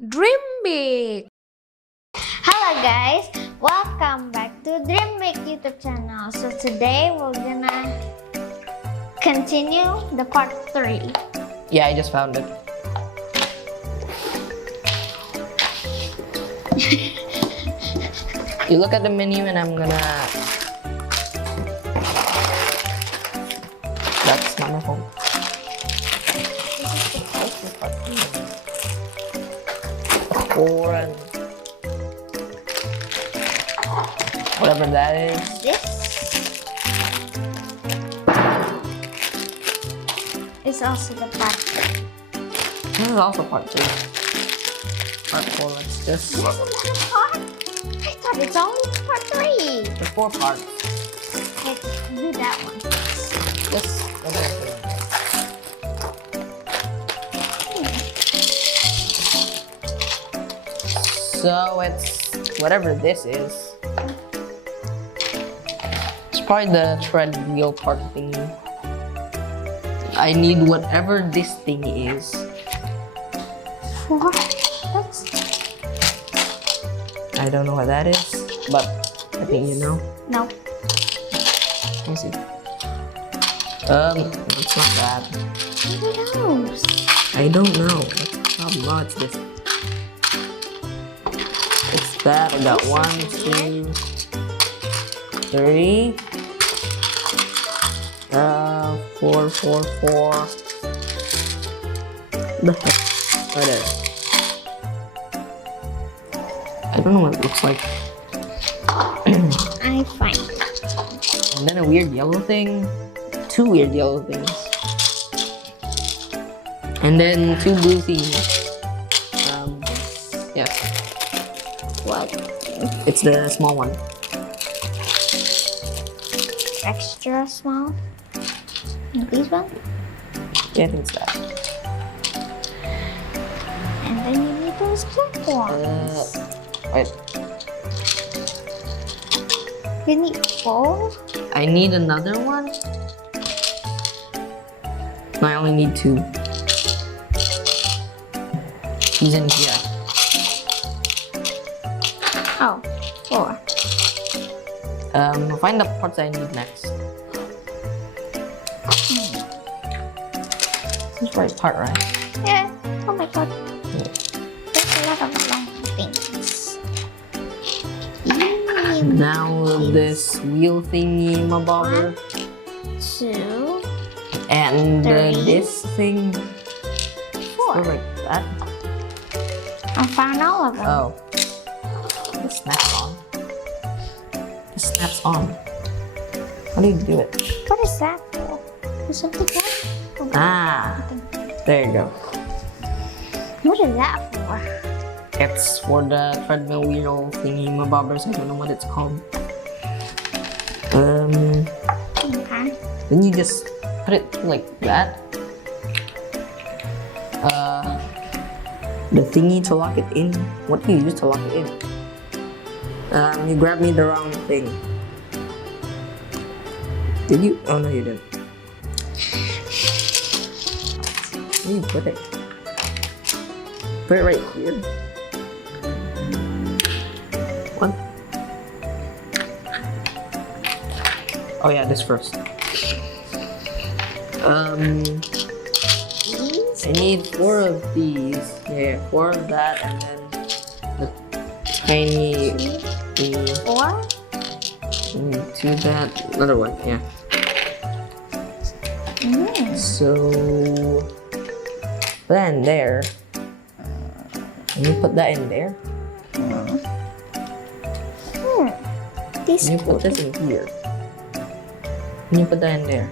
Dream big! Hello guys, welcome back to Dream Big YouTube channel. So today we're gonna continue the part 3. Yeah, I just found it. You look at the menu and I'm gonna... That's not my phone. Four and... whatever that is. This is also the part 3. This is also part 2. Part 4, let's just... There's another part? I thought it's only part 3. There's 4 parts. Let's do that one. Just... So it's whatever this is. It's probably the tread wheel part thingy. I need whatever this thing is. What? That's... I don't know what that is, but I think you know. No. Let me see. It's not that. Who knows? I don't know. How much this? It's that. I got 1, 2, 3. 4, 4, 4. The heck? Right there. I don't know what it looks like. I find it. And then a weird yellow thing. 2 weird yellow things. And then 2 blue things. Yeah. What? It's the small one. Extra small? This one? Yeah, I think it's that. And then you need those black ones. Wait. You need 4? I need another one? No, I only need 2. He's in here. Oh, 4. I'll find the parts I need next. This is the right part, right? Yeah. Oh my god. Yeah. There's a lot of long things. Now this wheel thingy, my bobber. 2. And 3. this thing. 4. Like that. I found all of them. Oh. This snaps on. This snaps on. How do you do it? What is that for? Is something there? Oh, Ah. There you go. what is that for? It's for the treadmill wheel thingy, my bobbers. I don't know what it's called. Okay. Then you just put it like that. The thingy to lock it in. What do you use to lock it in? You grabbed me the wrong thing. Did you? Oh no, you didn't. Where do you put it? Put it right here. What? Oh yeah, this first. I need 4 of these. Yeah, 4 of that, and then the tiny 4? 2 of that. Another one, yeah. So put that in there. And you put that in there. This And you put this in here. And you put that in there.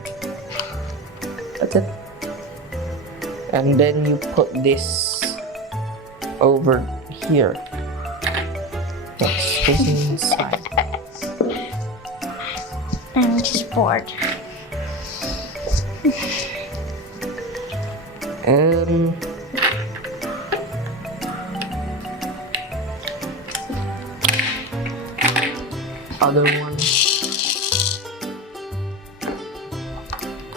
That's it. And then you put this over here. That's this inside. I'm just bored. Other one.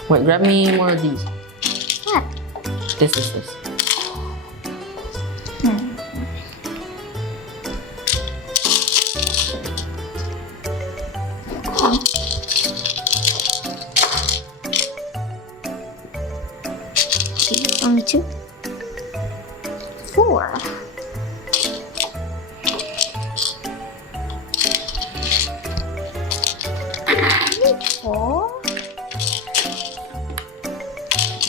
Wait, grab me more of these. What? This is this. 4. Four.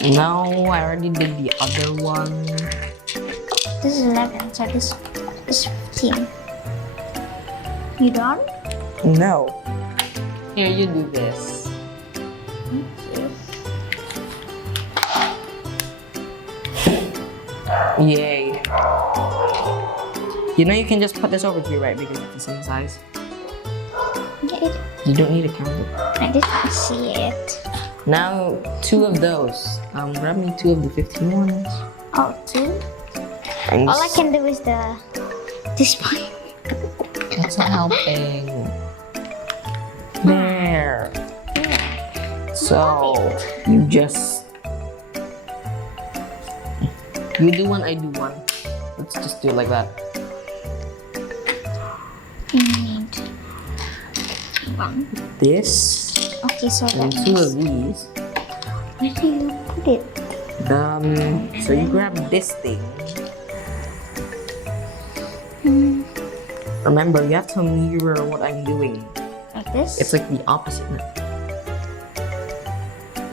No, I already did the other one. This is 11, so this is 15. You done? No. Here, you do this. Yay. You know you can just put this over here, right? Because it's the same size. Yeah, You don't need to count it. I didn't see it. Now, 2 of those. Grab me 2 of the 15 ones. Oh, 2? And All I can do is this part. That's not helping. There. So, you just... You do one, I do one. Let's just do it like that. You need 1. This. Okay, so And that 2 means... of these. Where do you put it? So you grab this thing. Remember, you have to mirror what I'm doing. Like this? It's like the opposite.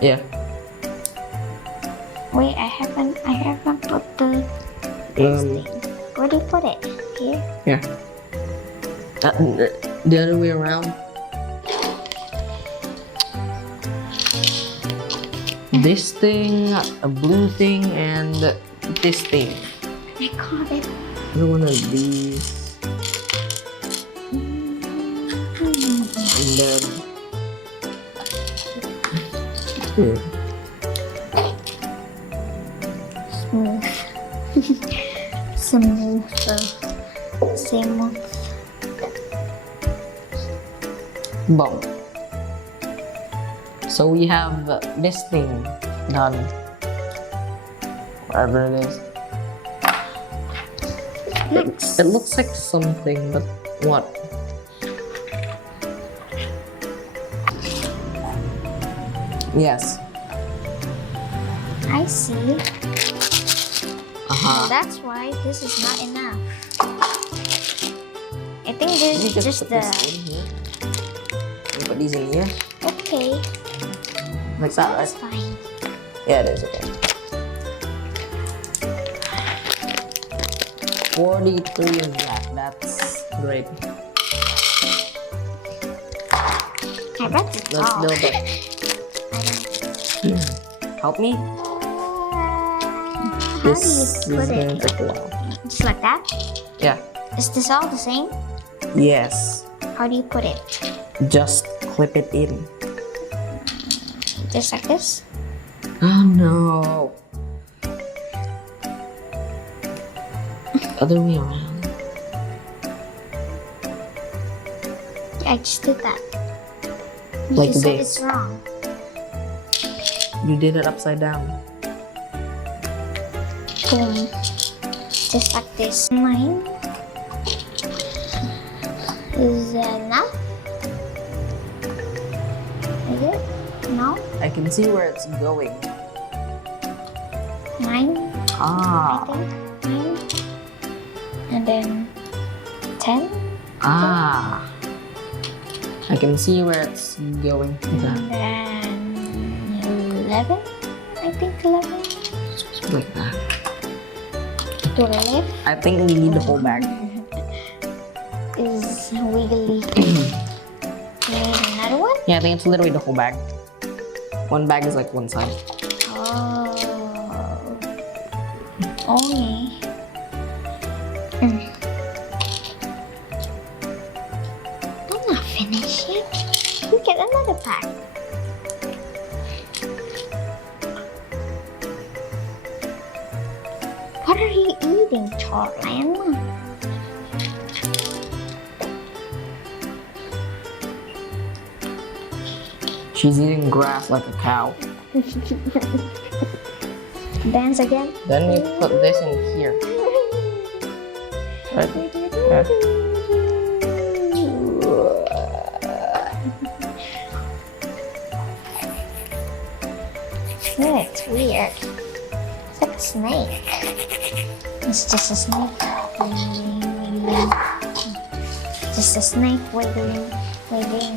Yeah. Wait, I haven't put the this thing. Where do you put it? Here? Yeah. The other way around. This thing, a blue thing, and this thing. I got it. Another one of these. And then... Here. Smooth. Smooth. Boom. So we have this thing done. Whatever it is. It looks like something, but what? Yes. I see. Uh-huh. That's why this is not enough. I think this You is just put the... this in here. You put these in here. Okay. Like that, That's right? fine. Yeah, it is, okay. 43 of that. That's great. I bet it's Let's all. build it. Help me? How This do is you put gonna it? take a while. Just like that? Yeah. Is this all the same? Yes. How do you put it? Just clip it in. Just like this? Oh no. Other way around. I just did that. Like You said this. it's wrong. You did it upside down. Boom. Just like this. 9 is enough. Is it? No? I can see where it's going. 9, Ah. I think. 9. And then 10. Ah. I can see where it's going. And then 11. I think 11. Just like that. To the left I think we need the whole bag. is wiggly. Need another one? Yeah, I think it's literally the whole bag. One bag is like one side. Oh. Okay. I'm not finished yet. You get another pack. What are you eating, Charlene? She's eating grass like a cow. Dance again. Then you put this in here. Right? Yeah. It's weird. It's like snake. It's just a snake wiggling. Just a snake wiggling.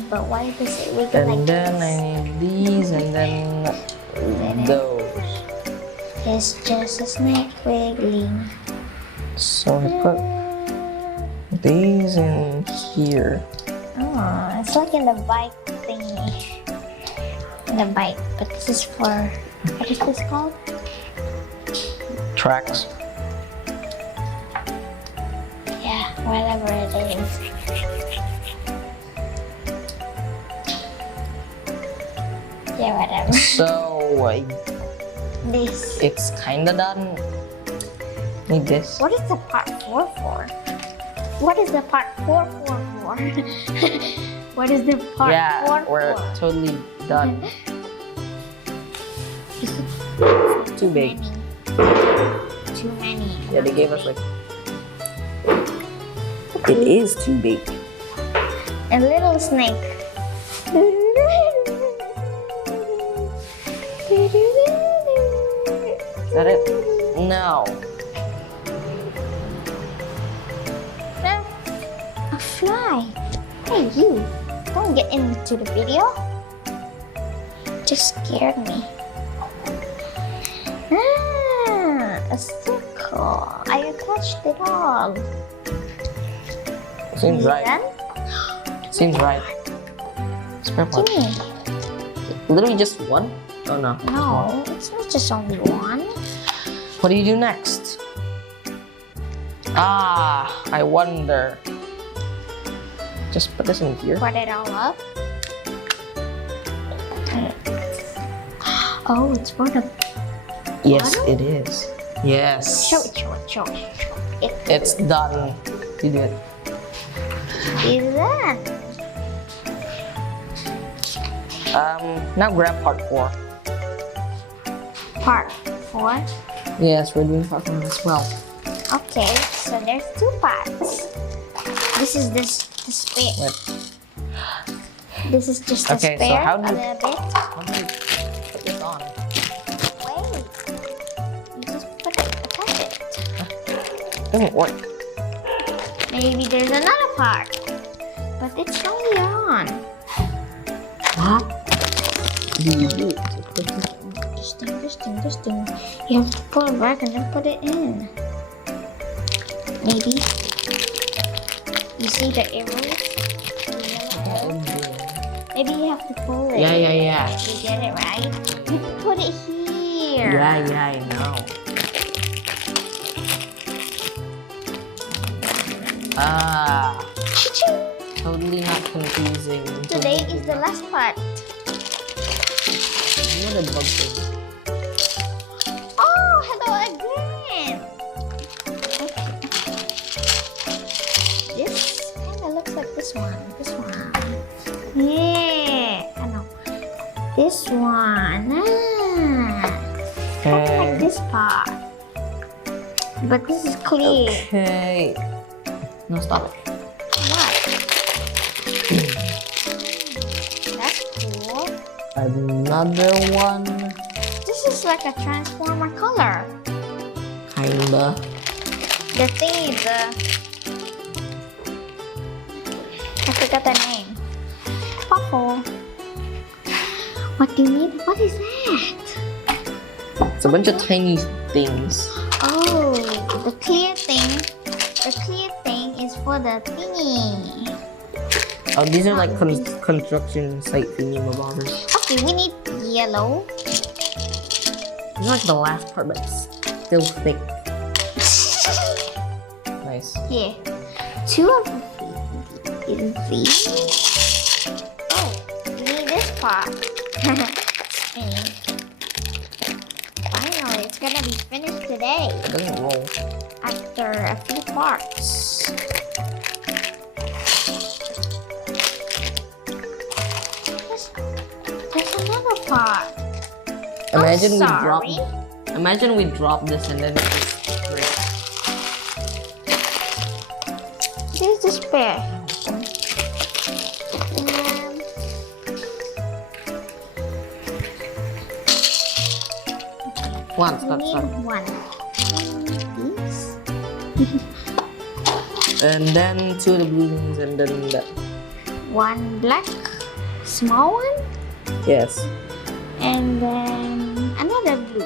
But why does it wiggle And like then this? I need these and then those. It's just a snake wiggling. So I put these in here. Oh, it's like in the bike thingy. In the bike, but this is for, what is this called? Tracks. Yeah, whatever it is. Yeah, whatever. So This. it's kinda done. Need this. What is the part 4 for? What is the part 4 for? What is the part 4 Yeah, for? we're totally done. Too big. Too many. Yeah, they gave us like. It is too big. A little snake. Is that it? No. A fly. Hey, you. Don't get into the video. Just scared me. A circle. I attached it all. Seems right. Then, Seems right. Spare part. Gimme. Literally just one? Oh no. No, it's not just only one. What do you do next? Ah, I wonder. Just put this in here. Put it all up. Oh, it's for the Yes, bottom? it is. Yes. Show it. It's done. You did. Is that? Now grab part 4. Part 4. Yes, we're doing part 1 as well. Okay, so there's 2 parts. This is the spare. Wait, This is just the Okay, so spare how do a you- little bit. how do you put this on? Wait. You just attach it. Doesn't work. Maybe there's another part. But it's only on. What do you do? To put this on? This thing. You have to pull it back and then put it in. Maybe. You see the arrows? The yellow arrows? Maybe you have to pull it. Yeah. You get it right? You put it here. Yeah, I know. Ah, Cha-ching. totally not confusing. Today is the last part. What a bug thing. Oh, hello again. Okay. This kind of looks like this one. Yeah. I know. This one. Kind of like this part. But this is clear. Okay. No, stop it. What? That's cool. Another one. This is like a transformer color. Kinda. The thing is I forgot the name. Waffle. What do you need? What is that? It's a bunch of tiny things. Oh, the clear thing. The clear thing is for the thingy. Oh, these are like construction site thingy-mabobbers. Okay, we need yellow. This is like the last part, but it's still thick. Nice. Here. 2 of these. Oh, we need this part. And finally, it's gonna be finished today. It doesn't roll. After a few parts. There's another part. Imagine we sorry. Imagine we drop this and then it just breaks. This is the spare. One, We stop, need stop. one. These. And then 2 of the blue ones, and then that. One black, small one, Yes. and then another blue.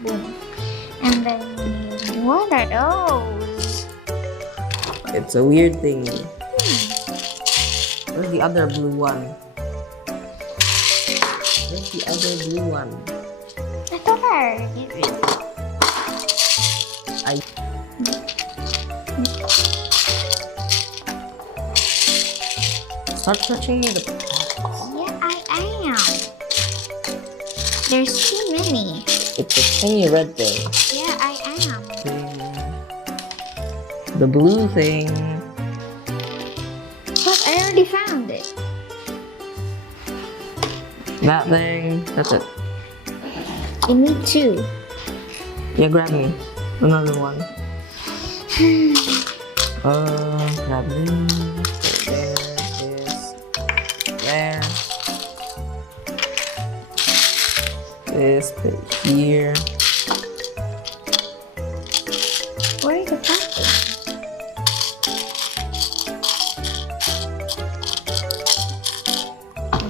Boom. And then we need, what are those? It's a weird thing. Where's the other blue one? Where's the other blue one? I thought I already did it. I. Start searching the box. Yeah, I am. There's too many. It's a tiny red thing. Yeah, I am. The blue thing. But I already found it. That thing. That's it. You need two. Yeah, grab me. Another one. Grab me. There. There. This bit here. Where is the plastic?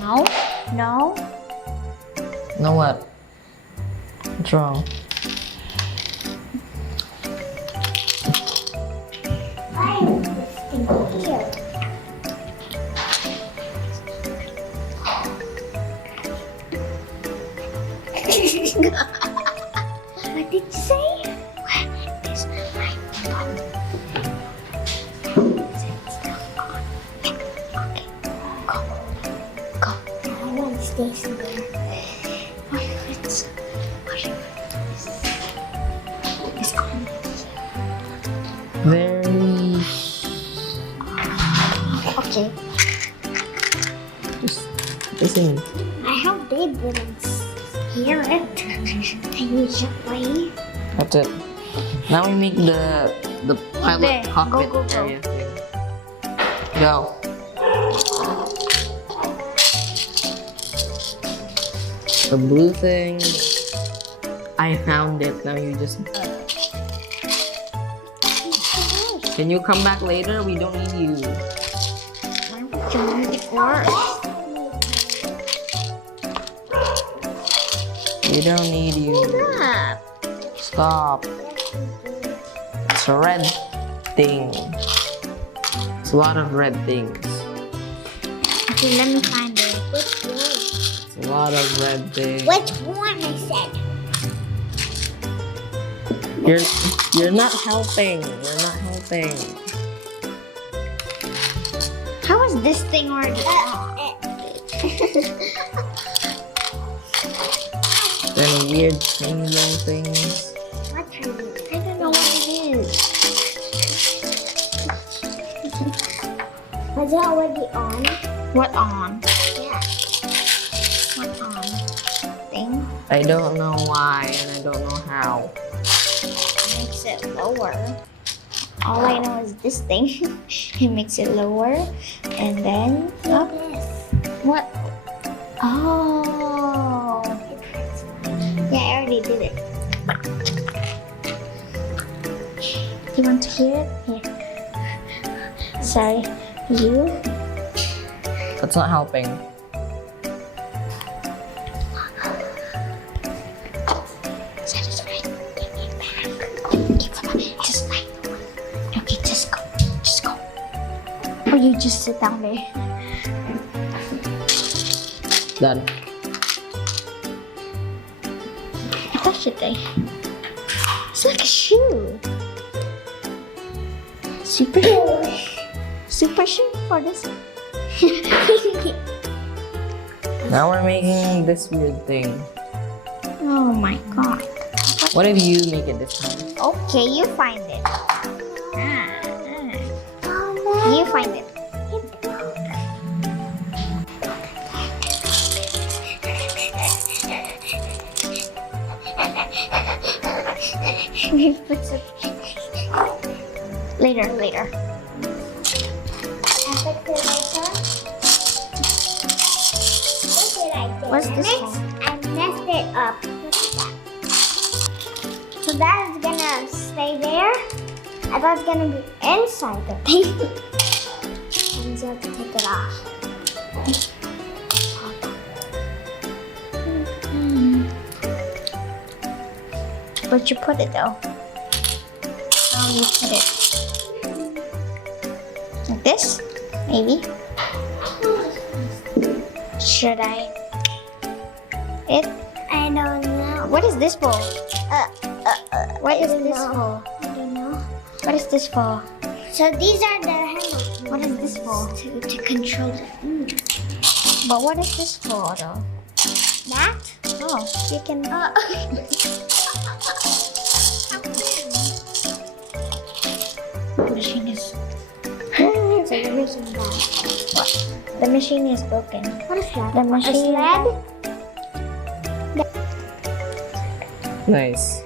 No, no. Know what? What's wrong? Why is this thing here? What did you say? Where is my phone? Okay, go. I want to stay somewhere. What if it's on? Very. Okay. Just listen. I hope they didn't hear it. Can you just wait? That's it. Now we make the pilot There. cockpit Go. area thing. Go. The blue thing. I found it. Now you just. Can you come back later? We don't need you. Why would you make it worse? We don't need you. Stop. Stop. It's a red thing. It's a lot of red things. Okay, let me find it. Which one? It's a lot of red things. Which one? I said. You're not helping. You're not helping. How is this thing already on? Then weird tiny little things. What tiny? I don't know what it is. Was it already on? What on? Yeah. What on? Thing? I don't know why and I don't know how. Makes it lower. All I know is this thing. It makes it lower. And then up. What? Oh. Yeah, I already did it. You want to hear it? Here. Sorry. You? That's not helping. Satisfied. Give me it back. Give it back. Just like the one. Okay, just go. Just go. Or you just sit down there. Done. I touched it there. It's like a shoe. Super shoe. Super shoe for this. Now we're making this weird thing. Oh my god. What if you make it this time? Okay, you find it. You find it. Later. What's this one? I messed it up. So that is gonna stay there. I thought it's gonna be inside the thing. And you have to take it off. Where'd you put it though? How you put it? Like this? Maybe? Should I? I don't know. What is this for? What is this for? I don't know. What is this for? So these are the handles. What is this for? To control it. But what is this for though? That? Oh, you can. Machine is. So you're using that. What? The machine is broken. What is that? The machine. A sled? Nice.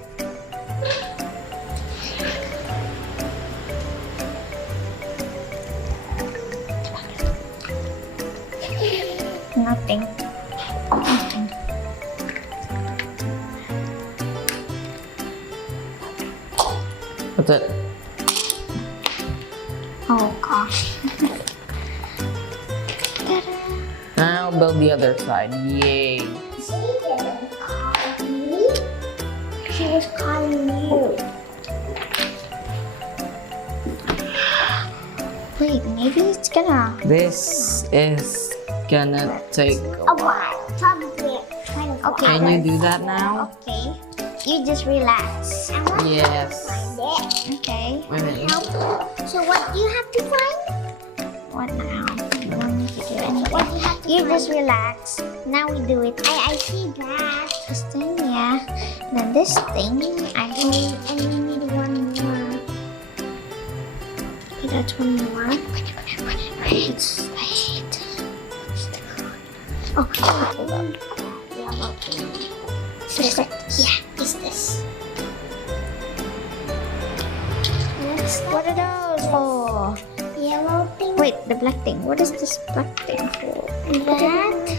Nothing. What's it? Oh gosh. Now build the other side. Yay. She didn't call me. She was calling you. Wait, maybe it's gonna. This is gonna take A while. Probably. Okay. Can you do that now? Okay. You just relax. Yes. Find it. Okay. Wait a minute. So what do you have to find? What now? You want me to do anything? What do you have to find? Just relax. Now we do it. I see that. This thing, yeah. Then this thing, I think. And we need one more. Okay, that's one more. It's right. Oh, hold on. Yellow thing. Is it? Yeah, it's this. What are those for? Yellow thing. Wait, the black thing. What is this black thing for? That.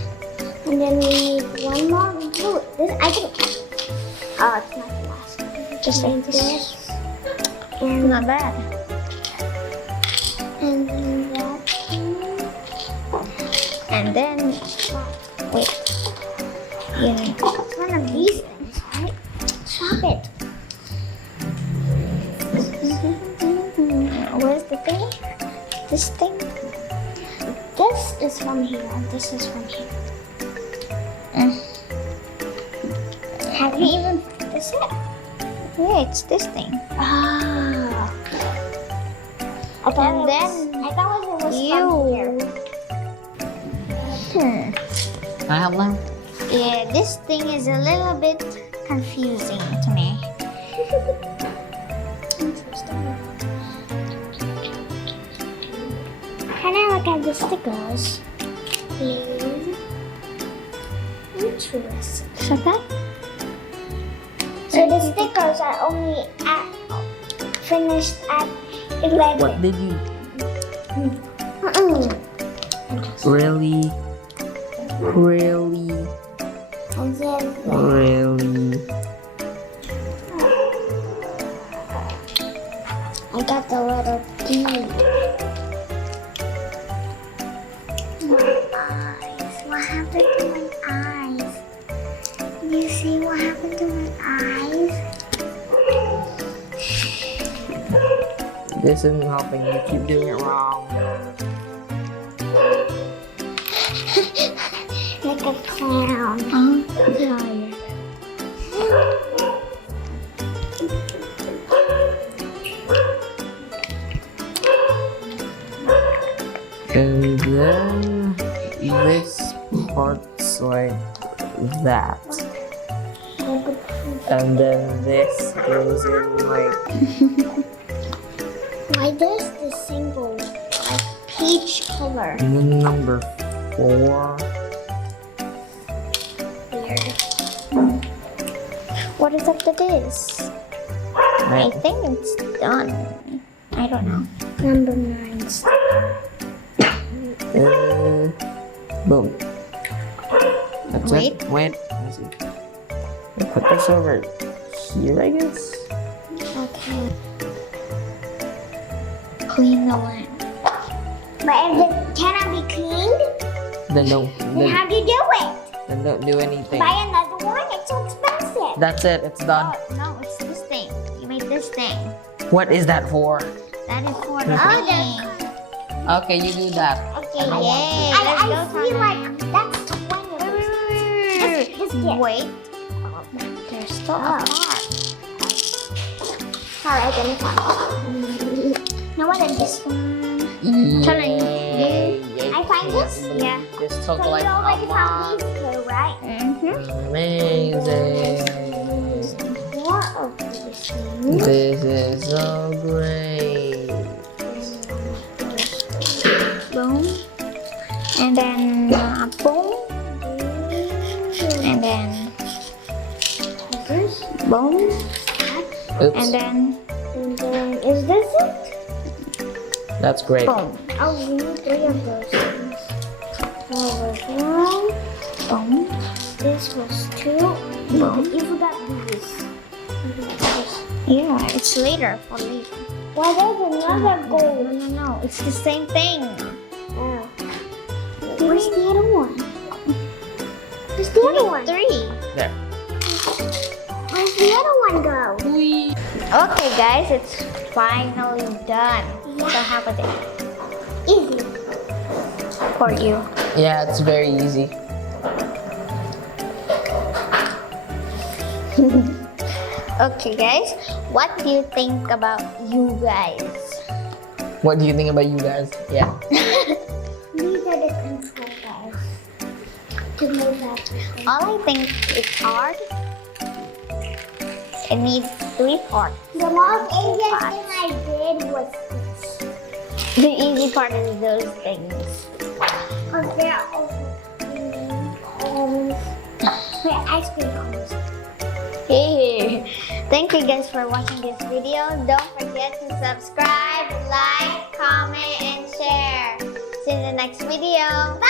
And then we need one more blue. This, I think. Oh, it's not the last one. Just like this. And not bad. And then that thing. And then. Wait. You need one of these things, right? Stop it. Where's the thing? This thing? This is from here. This is from here. Have you even found this yet? Yeah, it's this thing. Ah. I thought it was from here. Can I help now? Yeah, this thing is a little bit confusing to me. Interesting. Can I look at the stickers, please? Interesting. So the stickers are only finished at 11. What did you really? And then Really? I got the letter D. My eyes. What happened to my eyes? You see what happened to my eyes? This isn't helping. You keep doing it wrong. Like a clown. I'm tired. And then this part's like that. And then this goes in like Why does this symbol like peach color? and then number 4. Weird. What is after this? I Right. think it's done. I don't know. Number 9. Boom. That's Wait. it. Wait. Let me see. I put this over here, I guess. Okay. Clean the land. But if it cannot be cleaned, Then no. then how do you do it? Then don't do anything. Buy another one? It's so expensive. That's it. It's done. Oh, no, it's this thing. You made this thing. What is that for? That is for the thing. Okay, you do that. Okay, I don't want to. yay. I feel like that's 20. Just get. Wait. Oh, they're still apart. Sorry, I didn't find. No, what is this one? Yay. I find this? Yeah. This took So like you a already month. found these two, right? Mm-hmm. Amazing. More of these things. This is so great. Boom. And then boom. And then this. Boom. Oops. And then is this it? That's great. Boom. Oh, we need 3 of those things. That was 1. Boom. This was 2. Boom. You forgot these. Yeah, it's later for later. Why there's another gold? No. It's the same thing. Oh. Where's the other one? Where's the other one? 3. There. Where's the other one go? Okay, guys, it's finally done. So how about it? Easy. For you. Yeah, it's very easy. Okay, guys, what do you think about you guys? What do you think about you guys? Yeah. These are the control guys. To move that. All I think is hard. It needs 3 parts. The most easiest thing I did was this. The easy part is those things. Because they're also ice cream cones. Hey. Thank you guys for watching this video. Don't forget to subscribe, like, comment, and share. See you in the next video. Bye!